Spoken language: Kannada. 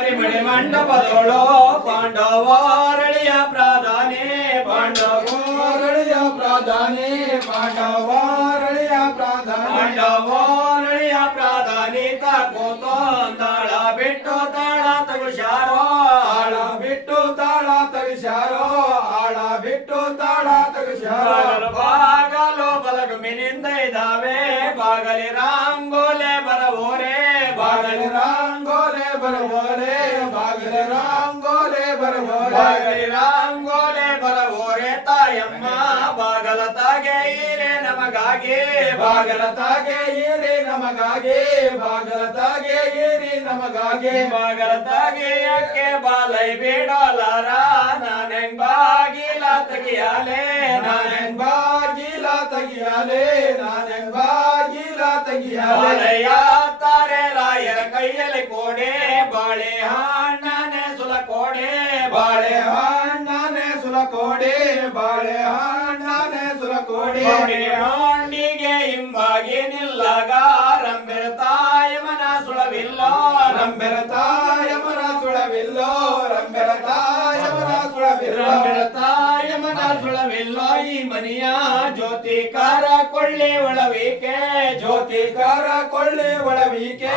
ಮರಿಮಣಿ ಮಂಟಪದೋಳು ಪಾಂಡವರಳಿಯ ಪ್ರಾಧಾನೆ ಪಾಂಡವರಳಿಯ ಪ್ರಾಧಾನೆ ಪಾಂಡವರಳಿಯ ಪ್ರಾಧಾನೆ ಪಾಂಡವರಳಿಯ ಪ್ರಾಧಾನಿ ಕೂತೋ ತಾಳ ಬಿಟ್ಟು ತಾಳ ತಗುಷಾರೋ ಆಳ ಬಿಟ್ಟು ತಾಳ ತಗಿಸ್ಯಾರೋ ಆಳ ಬಿಟ್ಟು ತಾಳ ತಗಿಸ್ಯಾರೋ ಬಾಗಲು ಬಲಗುಮಿನಿಂದ ಇದಾವೆ ಬಾಗಲಿ ರಂಗೋಲೆ ಬರವೋರೆ ಬಾಗಲಿ ರಂಗೋಲೆ ಬರುವೋರೆ ಬಾಗಲಿ ರಂಗೋಲೆ ಬರುವೋರೆ ಬಾಗಲಿ ರಂಗೋಲೆ ಬರವೋರೆ ತಾಯಮ್ಮ ಬಾಗಲ ತಾಗೆ ಈರೆ ನಮಗಾಗಿ ಬಾಗಲ ತಾಗೆ ಏರಿ ನಮಗಾಗಿ ಬಾಗಲ ತಾಗೆ ಏರಿ ನಮಗಾಗಿ ಬಾಗಲ ತಾಗೆ ಯಾಕೆ ಬಾಲೈ ಬಿಡೋಲಾರ ನಾನೆಂಗ್ ಬಾಗಿಲ ತೆಗಿಯಾಲೆ ನಾನೆನ್ ಬಾಗಿಲ ತೆಗಿಯಾಲೆ ನಾನೆನ್ ಬಾಗಿಲ ತೆಗಿಯಾಲೆ ಬಾಳೆಯ ತಾರೆ ರಾಯರ ಕೈಯಲ್ಲಿ ಕೋಡೆ ಬಾಳೆ ಹಣ್ಣನೆ ಸುಲಕೋಡೆ ಬಾಳೆ ಹಣ್ಣನೆ ಸುಲಕೋಡೆ ಬಾಳೆ ಹಣ್ಣನೆ ಸುಲಕೋಡೆ ಹಣ್ಣಿಗೆ ಹಿಂಬಾಗಿ ನಿಲ್ಲಾಗ ರಂಬೆರ ತಾಯಮನ ಸುಳವಿಲ್ಲೋ ರಂಬೆರ ತಾಯಮನ ಸುಳವಿಲ್ಲೋ ರಂಬೆರ ತಾಯಮನ ಸುಳವಿಲ್ಲೋ ರಂಬೆರ ತಾಯಮನ ಸುಳವಿಲ್ಲೋ ಈ ಮನೆಯ ಜ್ಯೋತಿಕಾರ ಕೊಳ್ಳಿ ಒಳವಿಕೆ ಜ್ಯೋತಿಕಾರ ಕೊಳ್ಳಿ ಒಳವಿಕೆ